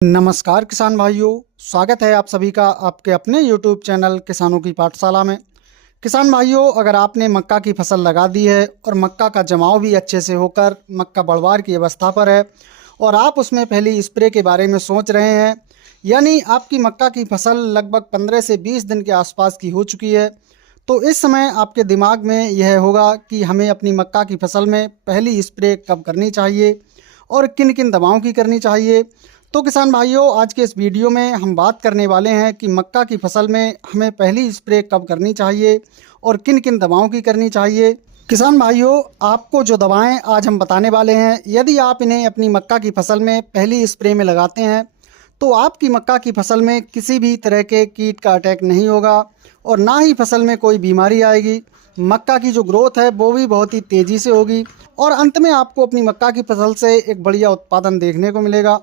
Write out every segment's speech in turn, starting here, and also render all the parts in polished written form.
नमस्कार किसान भाइयों, स्वागत है आप सभी का आपके अपने YouTube चैनल किसानों की पाठशाला में। किसान भाइयों, अगर आपने मक्का की फसल लगा दी है और मक्का का जमाव भी अच्छे से होकर मक्का बढ़वार की अवस्था पर है और आप उसमें पहली स्प्रे के बारे में सोच रहे हैं, यानी आपकी मक्का की फसल लगभग 15 से 20 दिन के आसपास की हो चुकी है, तो इस समय आपके दिमाग में यह होगा कि हमें अपनी मक्का की फसल में पहली स्प्रे कब करनी चाहिए और किन किन दवाओं की करनी चाहिए। तो किसान भाइयों, आज के इस वीडियो में हम बात करने वाले हैं कि मक्का की फसल में हमें पहली स्प्रे कब करनी चाहिए और किन किन दवाओं की करनी चाहिए। किसान भाइयों, आपको जो दवाएं आज हम बताने वाले हैं, यदि आप इन्हें अपनी मक्का की फसल में पहली स्प्रे में लगाते हैं तो आपकी मक्का की फसल में किसी भी तरह के कीट का अटैक नहीं होगा और ना ही फसल में कोई बीमारी आएगी। मक्का की जो ग्रोथ है वो भी बहुत ही तेज़ी से होगी और अंत में आपको अपनी मक्का की फसल से एक बढ़िया उत्पादन देखने को मिलेगा।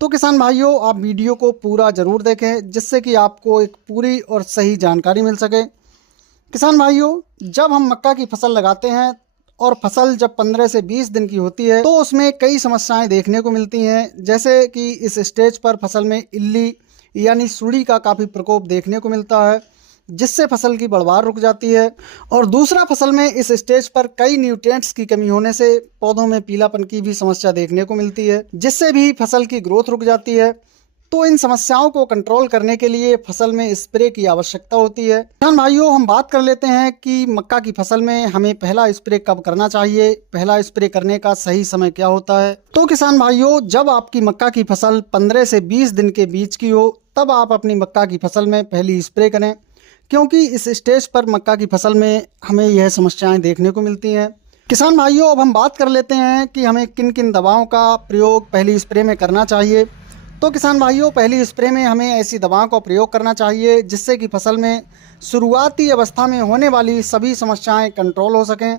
तो किसान भाइयों, आप वीडियो को पूरा ज़रूर देखें जिससे कि आपको एक पूरी और सही जानकारी मिल सके। किसान भाइयों, जब हम मक्का की फसल लगाते हैं और फसल जब 15 से 20 दिन की होती है तो उसमें कई समस्याएं देखने को मिलती हैं, जैसे कि इस स्टेज पर फसल में इल्ली यानी सुंडी का काफ़ी प्रकोप देखने को मिलता है, जिससे फसल की बढ़वार रुक जाती है। और दूसरा, फसल में इस स्टेज पर कई न्यूट्रिएंट्स की कमी होने से पौधों में पीलापन की भी समस्या देखने को मिलती है, जिससे भी फसल की ग्रोथ रुक जाती है। तो इन समस्याओं को कंट्रोल करने के लिए फसल में स्प्रे की आवश्यकता होती है। किसान भाइयों, हम बात कर लेते हैं कि मक्का की फसल में हमें पहला स्प्रे कब करना चाहिए, पहला स्प्रे करने का सही समय क्या होता है। तो किसान भाइयों, जब आपकी मक्का की फसल 15 से 20 दिन के बीच की हो तब आप अपनी मक्का की फसल में पहली स्प्रे करें, क्योंकि इस स्टेज पर मक्का की फसल में हमें यह समस्याएं देखने को मिलती हैं। किसान भाइयों, अब हम बात कर लेते हैं कि हमें किन किन दवाओं का प्रयोग पहली स्प्रे में करना चाहिए। तो किसान भाइयों, पहली स्प्रे में हमें ऐसी दवाओं का प्रयोग करना चाहिए जिससे कि फसल में शुरुआती अवस्था में होने वाली सभी समस्याएं कंट्रोल हो सकें,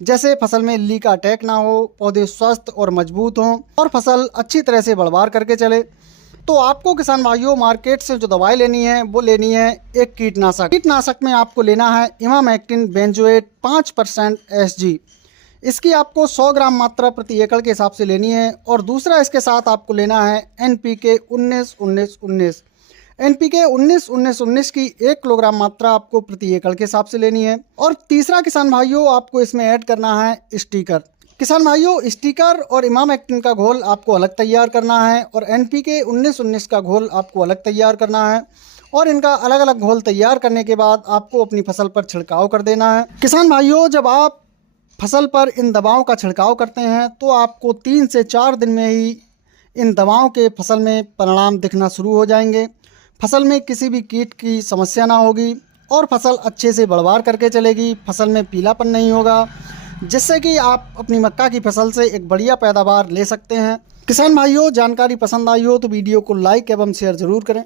जैसे फसल में इल्ली का अटैक ना हो, पौधे स्वस्थ और मजबूत हों और फसल अच्छी तरह से बढ़वार करके चले। तो आपको किसान भाइयों, मार्केट से जो दवाई लेनी है वो लेनी है एक कीटनाशक में आपको लेना है इमामेक्टिन बेंजोएट 5% SG। इसकी आपको 100 ग्राम मात्रा प्रति एकड़ के हिसाब से लेनी है। और दूसरा, इसके साथ आपको लेना है NPK 19-19-19। NPK 19-19-19 की 1 किलोग्राम मात्रा आपको प्रति एकड़ के हिसाब से लेनी है। और तीसरा किसान भाइयों, आपको इसमें ऐड करना है स्टिकर। किसान भाइयों, स्टिकर और इमामेक्टिन का घोल आपको अलग तैयार करना है और NPK 19-19 का घोल आपको अलग तैयार करना है। और इनका अलग अलग घोल तैयार करने के बाद आपको अपनी फसल पर छिड़काव कर देना है। किसान भाइयों, जब आप फसल पर इन दवाओं का छिड़काव करते हैं तो आपको 3 से 4 दिन में ही इन दवाओं के फसल में परिणाम दिखना शुरू हो जाएंगे। फसल में किसी भी कीट की समस्या ना होगी और फसल अच्छे से बढ़वार करके चलेगी, फसल में पीलापन नहीं होगा, जिससे कि आप अपनी मक्का की फसल से एक बढ़िया पैदावार ले सकते हैं। किसान भाइयों, जानकारी पसंद आई हो तो वीडियो को लाइक एवं शेयर ज़रूर करें।